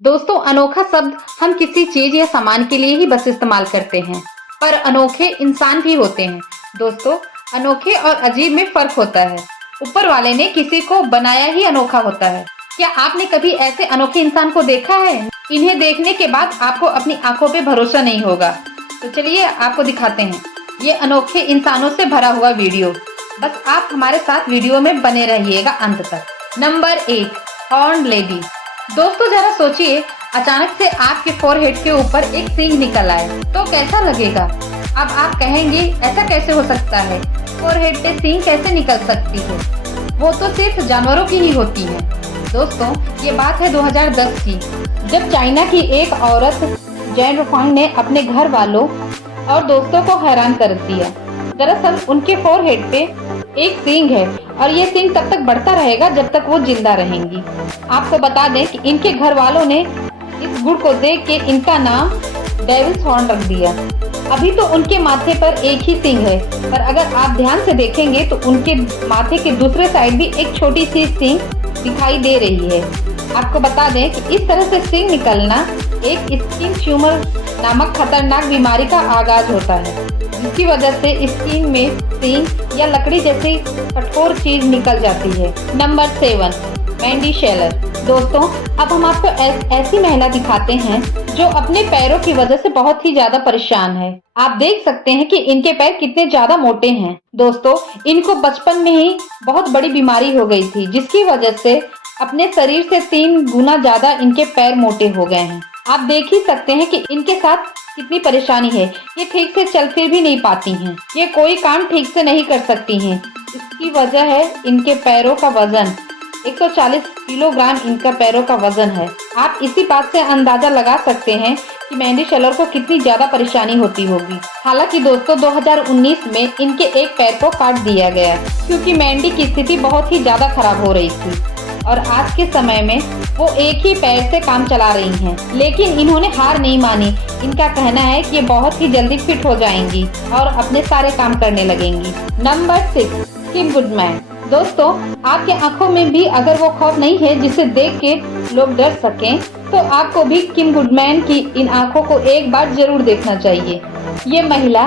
दोस्तों, अनोखा शब्द हम किसी चीज या सामान के लिए ही बस इस्तेमाल करते हैं, पर अनोखे इंसान भी होते हैं। दोस्तों, अनोखे और अजीब में फर्क होता है। ऊपर वाले ने किसी को बनाया ही अनोखा होता है। क्या आपने कभी ऐसे अनोखे इंसान को देखा है? इन्हें देखने के बाद आपको अपनी आंखों पे भरोसा नहीं होगा। तो चलिए आपको दिखाते हैं ये अनोखे इंसानों से भरा हुआ वीडियो। बस आप हमारे साथ वीडियो में बने रहिएगा अंत तक। Number 1, horn lady. दोस्तों, जरा सोचिए, अचानक से आपके फोरहेड के ऊपर एक सींग निकल आए तो कैसा लगेगा? अब आप कहेंगे ऐसा कैसे हो सकता है, फोरहेड पे सींग कैसे निकल सकती है? वो तो सिर्फ जानवरों की ही होती है। दोस्तों, ये बात है 2010 की, जब चाइना की एक औरत जैन रुफांग ने अपने घर वालों और दोस्तों को हैरान कर दिया। दरअसल उनके फोरहेड पे एक सींग है और ये सींग तब तक बढ़ता रहेगा जब तक वो जिंदा रहेंगी। आपको बता दें कि इनके घर वालों ने इस गुण को देख के इनका नाम डेविल्स हॉर्न रख दिया। अभी तो उनके माथे पर एक ही सींग है, पर अगर आप ध्यान से देखेंगे तो उनके माथे के दूसरे साइड भी एक छोटी सी सींग दिखाई दे रही है। आपको बता दें कि इस तरह से सींग निकलना एक स्किन ट्यूमर नामक खतरनाक बीमारी का आगाज होता है, जिसकी वजह से स्किन में सींग या लकड़ी जैसी कठोर चीज निकल जाती है। नंबर 7, मैंडी शेलर। दोस्तों, अब हम आपको ऐसी महिला दिखाते हैं जो अपने पैरों की वजह से बहुत ही ज्यादा परेशान है। आप देख सकते हैं कि इनके पैर कितने ज्यादा मोटे हैं। दोस्तों, इनको बचपन में ही बहुत बड़ी बीमारी हो गई थी, जिसकी वजह से अपने शरीर से 3 गुना ज्यादा इनके पैर मोटे हो गए हैं। आप देख ही सकते हैं कि इनके साथ कितनी परेशानी है। ये ठीक से चल फिर भी नहीं पाती हैं। ये कोई काम ठीक से नहीं कर सकती हैं। इसकी वजह है इनके पैरों का वजन। 140 किलोग्राम इनका पैरों का वजन है। आप इसी बात से अंदाजा लगा सकते हैं कि मैंडी शेलर को कितनी ज्यादा परेशानी होती होगी। हालांकि दोस्तों, 2019 में इनके एक पैर को काट दिया गया, क्योंकि मैंडी की स्थिति बहुत ही ज्यादा खराब हो रही थी और आज के समय में वो एक ही पैर से काम चला रही हैं। लेकिन इन्होंने हार नहीं मानी। इनका कहना है कि ये बहुत ही जल्दी फिट हो जाएंगी और अपने सारे काम करने लगेंगी। नंबर 6, किम गुडमैन। दोस्तों, आपके आंखों में भी अगर वो खौफ नहीं है जिसे देख के लोग डर सकें, तो आपको भी किम गुडमैन की इन आंखों को एक बार जरूर देखना चाहिए। ये महिला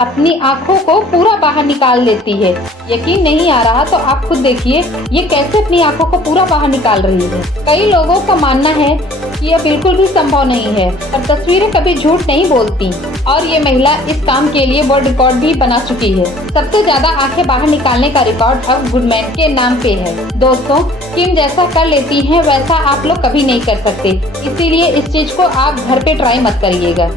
अपनी आंखों को पूरा बाहर निकाल लेती है। यकीन नहीं आ रहा तो आप खुद देखिए ये कैसे अपनी आंखों को पूरा बाहर निकाल रही है। कई लोगों का मानना है कि यह बिल्कुल भी संभव नहीं है, पर तस्वीरें कभी झूठ नहीं बोलती और ये महिला इस काम के लिए वर्ल्ड रिकॉर्ड भी बना चुकी है। सबसे ज्यादा आंखें बाहर निकालने का रिकॉर्ड अब गुडमैन के नाम पे है। दोस्तों, किम जैसा कर लेती हैं वैसा आप लोग कभी नहीं कर सकते, इसीलिए इस चीज को आप घर पे ट्राई मत करिएगा।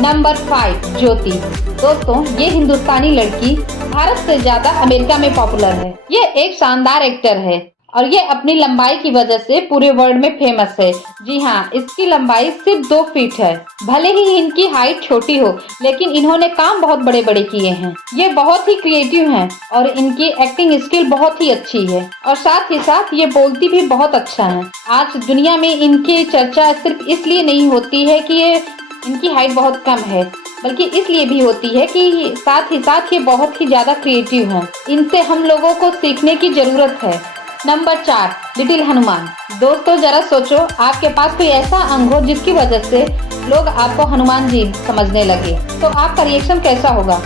नंबर 5, ज्योति। दोस्तों, ये हिंदुस्तानी लड़की भारत से ज्यादा अमेरिका में पॉपुलर है। ये एक शानदार एक्टर है और ये अपनी लंबाई की वजह से पूरे वर्ल्ड में फेमस है। जी हाँ, इसकी लंबाई सिर्फ 2 फीट है। भले ही इनकी हाइट छोटी हो, लेकिन इन्होंने काम बहुत बड़े बड़े किए हैं। ये बहुत ही क्रिएटिव हैं और इनकी एक्टिंग स्किल बहुत ही अच्छी है और साथ ही साथ ये बोलती भी बहुत अच्छा है। आज दुनिया में इनकी चर्चा सिर्फ इसलिए नहीं होती है कि ये इनकी हाइट बहुत कम है, बल्कि इसलिए भी होती है कि साथ ही साथ ये बहुत ही ज्यादा क्रिएटिव हैं। इनसे हम लोगों को सीखने की जरूरत है। Number 4, little Hanuman. दोस्तों, जरा सोचो, आपके पास कोई ऐसा अंग हो जिसकी वजह से लोग आपको हनुमान जी समझने लगे, तो आपका रिएक्शन कैसा होगा?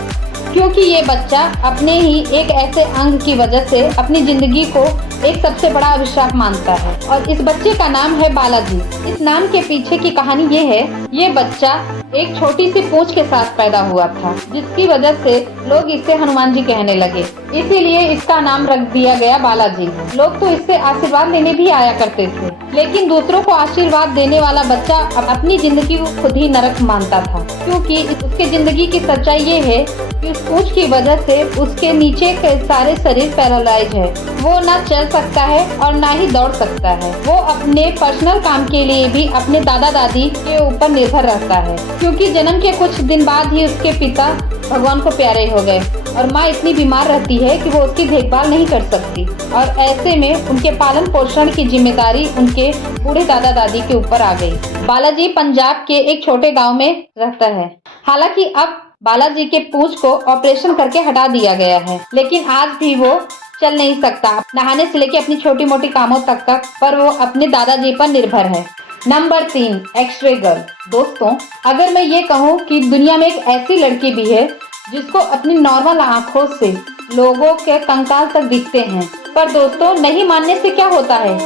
क्योंकि ये बच्चा अपने ही एक ऐसे अंग की वजह से अपनी जिंदगी को एक सबसे बड़ा अभिशाप मानता है और इस बच्चे का नाम है बालाजी। इस नाम के पीछे की कहानी ये है, ये बच्चा एक छोटी सी पूंछ के साथ पैदा हुआ था, जिसकी वजह से लोग इसे हनुमान जी कहने लगे। इसीलिए इसका नाम रख दिया गया बालाजी। लोग तो इससे आशीर्वाद लेने भी आया करते थे, लेकिन दूसरों को आशीर्वाद देने वाला बच्चा अपनी जिंदगी को खुद ही नरक मानता था, क्योंकि उसके जिंदगी की सच्चाई ये है कि उस पूंछ की वजह से उसके नीचे के सारे शरीर पैरालाइज है। वो ना चल सकता है और ना ही दौड़ सकता है। वो अपने पर्सनल काम के लिए भी अपने दादा दादी के ऊपर निर्भर रहता है, क्योंकि जन्म के कुछ दिन बाद ही उसके पिता भगवान को प्यारे हो गए और माँ इतनी बीमार रहती है कि वो उसकी देखभाल नहीं कर सकती और ऐसे में उनके पालन पोषण की जिम्मेदारी उनके बूढ़े दादा दादी के ऊपर आ गई। बालाजी पंजाब के एक छोटे गांव में रहता है। हालांकि अब बालाजी के पूंछ को ऑपरेशन करके हटा दिया गया है, लेकिन आज भी वो चल नहीं सकता। नहाने से लेकर अपनी छोटी मोटी कामों तक पर वो अपने दादाजी पर निर्भर है। Number 3, x-ray girl. दोस्तों, अगर मैं ये कहूँ कि दुनिया में एक ऐसी लड़की भी है जिसको अपनी नॉर्मल आंखों से लोगों के कंकाल तक दिखते हैं, पर दोस्तों नहीं मानने से क्या होता है,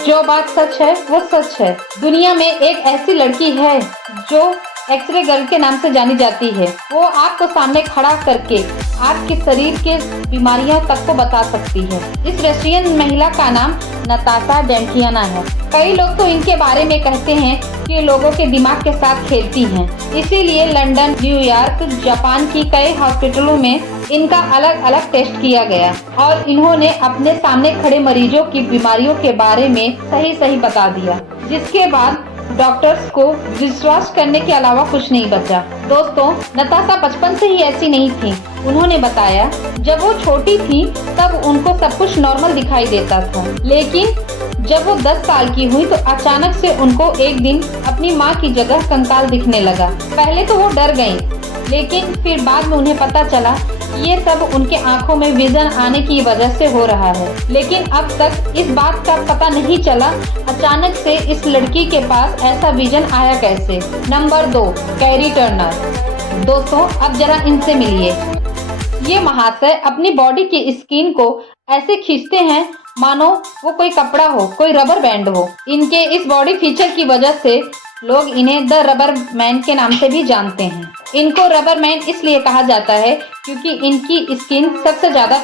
जो बात सच है वो सच है। दुनिया में एक ऐसी लड़की है जो एक्स-रे गर्ल के नाम से जानी जाती है। वो आपको सामने खड़ा करके आपके शरीर के बीमारियों तक को बता सकती है। इस रशियन महिला का नाम नताशा डेंटियाना है। कई लोग तो इनके बारे में कहते हैं कि ये लोगों के दिमाग के साथ खेलती हैं। इसीलिए लंदन, न्यूयॉर्क, जापान की कई हॉस्पिटलों में इनका अलग अलग टेस्ट किया गया और इन्होंने अपने सामने खड़े मरीजों की बीमारियों के बारे में सही सही बता दिया, जिसके बाद डॉक्टर्स को विश्वास करने के अलावा कुछ नहीं बचा। दोस्तों, नताशा बचपन से ही ऐसी नहीं थी। उन्होंने बताया जब वो छोटी थी तब उनको सब कुछ नॉर्मल दिखाई देता था, लेकिन जब वो 10 साल की हुई तो अचानक से उनको एक दिन अपनी माँ की जगह कंकाल दिखने लगा। पहले तो वो डर गईं, लेकिन फिर बाद में उन्हें पता चला ये सब उनके आंखों में विजन आने की वजह से हो रहा है। लेकिन अब तक इस बात का पता नहीं चला अचानक से इस लड़की के पास ऐसा विजन आया कैसे। Number 2, carry Turner. दोस्तों, अब जरा इनसे मिलिए। ये महाशय अपनी बॉडी की स्किन को ऐसे खींचते हैं मानो वो कोई कपड़ा हो, कोई रबर बैंड हो। इनके इस बॉडी फीचर की वजह से लोग इन्हें द रबर मैन के नाम से भी जानते हैं। इनको रबर मैन इसलिए कहा जाता है क्योंकि इनकी स्किन सबसे ज्यादा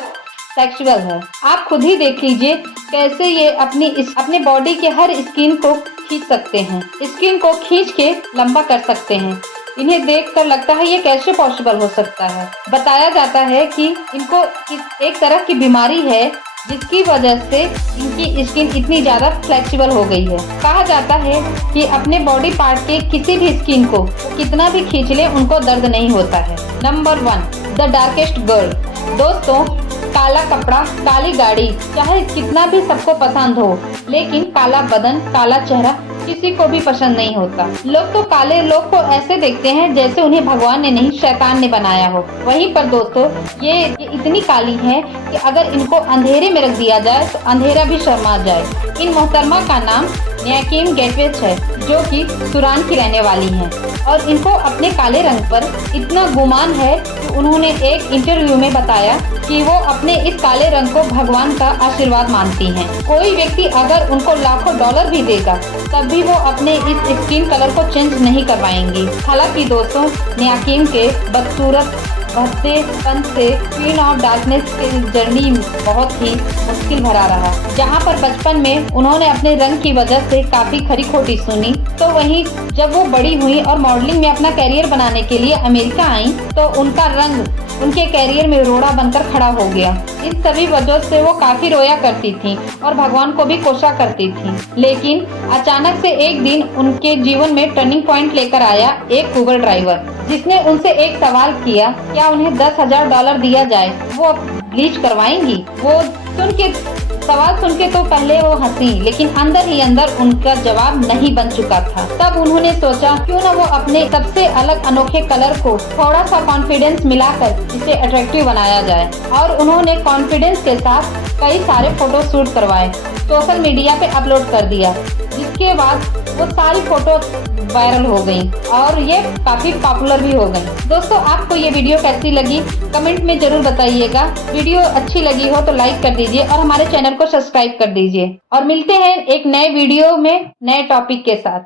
फ्लेक्सिबल है। आप खुद ही देख लीजिए कैसे ये अपने बॉडी के हर स्किन को खींच सकते हैं, स्किन को खींच के लंबा कर सकते हैं। इन्हें देखकर लगता है ये कैसे पॉसिबल हो सकता है। बताया जाता है कि इनको एक तरह की बीमारी है जिसकी वजह से इनकी स्किन इतनी ज्यादा फ्लेक्सिबल हो गई है। कहा जाता है कि अपने बॉडी पार्ट के किसी भी स्किन को कितना भी खींच ले उनको दर्द नहीं होता है। Number 1, the darkest girl. दोस्तों, काला कपड़ा, काली गाड़ी चाहे कितना भी सबको पसंद हो, लेकिन काला बदन, काला चेहरा किसी को भी पसंद नहीं होता। लोग तो काले लोग को ऐसे देखते हैं जैसे उन्हें भगवान ने नहीं शैतान ने बनाया हो। वहीं पर दोस्तों ये इतनी काली है कि अगर इनको अंधेरे में रख दिया जाए तो अंधेरा भी शर्मा जाए। इन मोहतरमा का नाम न्याकिम गेटवेच है, जो कि तुरान की रहने वाली हैं और इनको अपने काले रंग पर इतना गुमान है कि उन्होंने एक इंटरव्यू में बताया कि वो अपने इस काले रंग को भगवान का आशीर्वाद मानती हैं। कोई व्यक्ति अगर उनको लाखों डॉलर भी देगा तब भी वो अपने इस स्किन कलर को चेंज नहीं करवाएंगी। हालांकि दोस्तों, न्याकिम के बदसूरत भद्दे पन से क्वीन ऑफ डार्कनेस की जर्नी बहुत ही मुश्किल भरा रहा। जहां पर बचपन में उन्होंने अपने रंग की वजह से काफी खरी खोटी सुनी, तो वहीं जब वो बड़ी हुई और मॉडलिंग में अपना कैरियर बनाने के लिए अमेरिका आई तो उनका रंग उनके कैरियर में रोड़ा बनकर खड़ा हो गया। इन सभी वजह से वो काफी रोया करती थी और भगवान को भी कोसा करती थी। लेकिन अचानक से एक दिन उनके जीवन में टर्निंग पॉइंट लेकर आया एक उबर ड्राइवर, जिसने उनसे एक सवाल किया, क्या उन्हें $10,000 दिया जाए वो ब्लीच करवाएंगी। वो सवाल सुन के तो पहले वो हंसी, लेकिन अंदर ही अंदर उनका जवाब नहीं बन चुका था। तब उन्होंने सोचा क्यों ना वो अपने सबसे अलग अनोखे कलर को थोड़ा सा कॉन्फिडेंस मिलाकर इसे अट्रैक्टिव बनाया जाए, और उन्होंने कॉन्फिडेंस के साथ कई सारे फोटो शूट करवाए, सोशल मीडिया पे अपलोड कर दिया, जिसके बाद वो सारी फोटो वायरल हो गई और ये काफी पॉपुलर भी हो गई। दोस्तों, आपको ये वीडियो कैसी लगी कमेंट में जरूर बताइएगा। वीडियो अच्छी लगी हो तो लाइक कर दीजिए और हमारे चैनल को सब्सक्राइब कर दीजिए, और मिलते हैं एक नए वीडियो में नए टॉपिक के साथ।